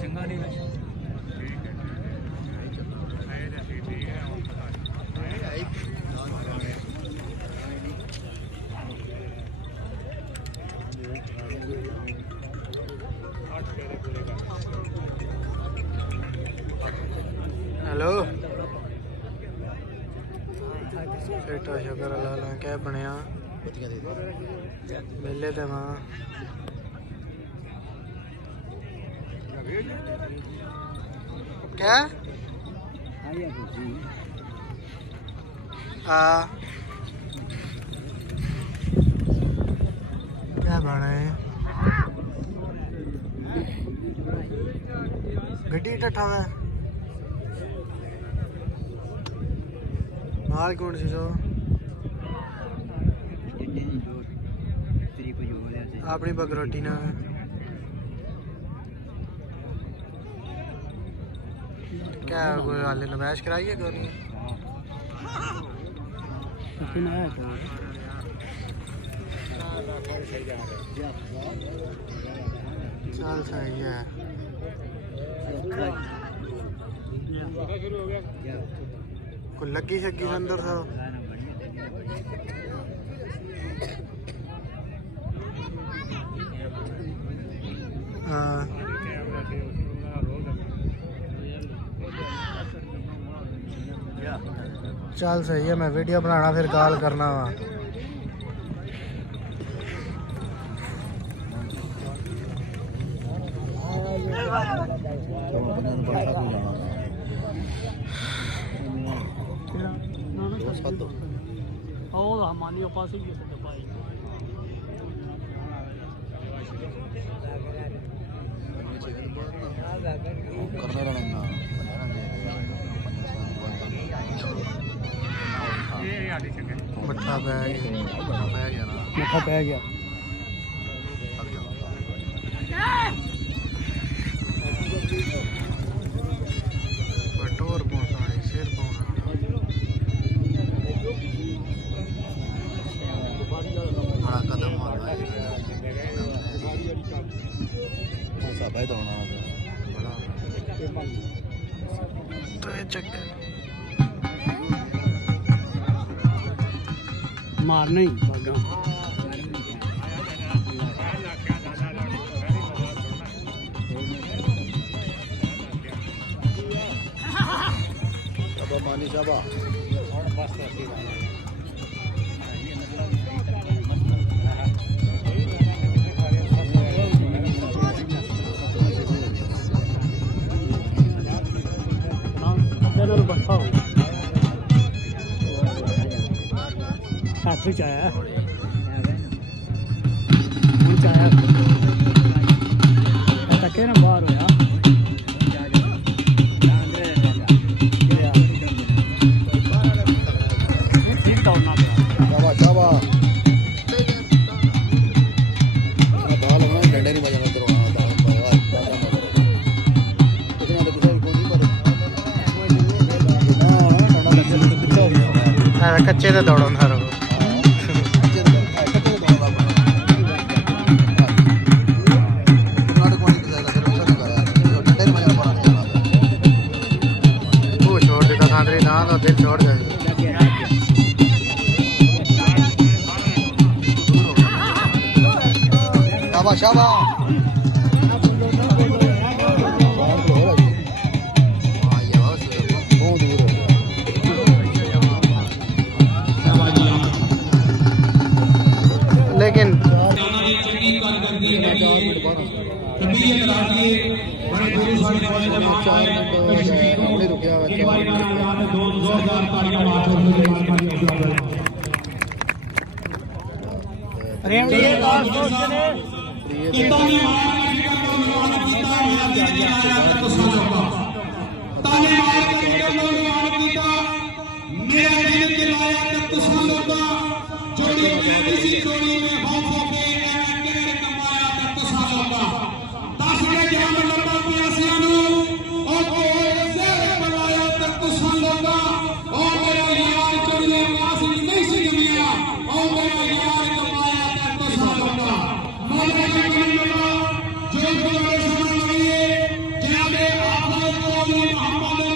चंगा नहीं हेलो सेठा शुक्र अल्लाह क्या बनया मेले ते मां क्या क्या बना है गड्डी टट्ठा है माल कौन सी सो अपनी बगरोटी ना क्या कोई हाल नमैश कराइए कोई नहीं चल सही है कोई लगी शगी अंदर था हाँ चल सही है मैं वीडियो बनाना फिर कॉल करना वा मट्ठा पै गया बटोर पहुंचा सिर पहुंचा बड़ा कदम मारना तो ये चक्कर मारना ही पानी शाबा चाया तक ना बाहर होया कच्चे तो दौड़ो ना छोड़ देता खांदरी ना तो दिल छोड़ जाए शाबा शाबा लेकिन जोर वाले समान लगाइए जनाब आफत कौमी मोहम्मद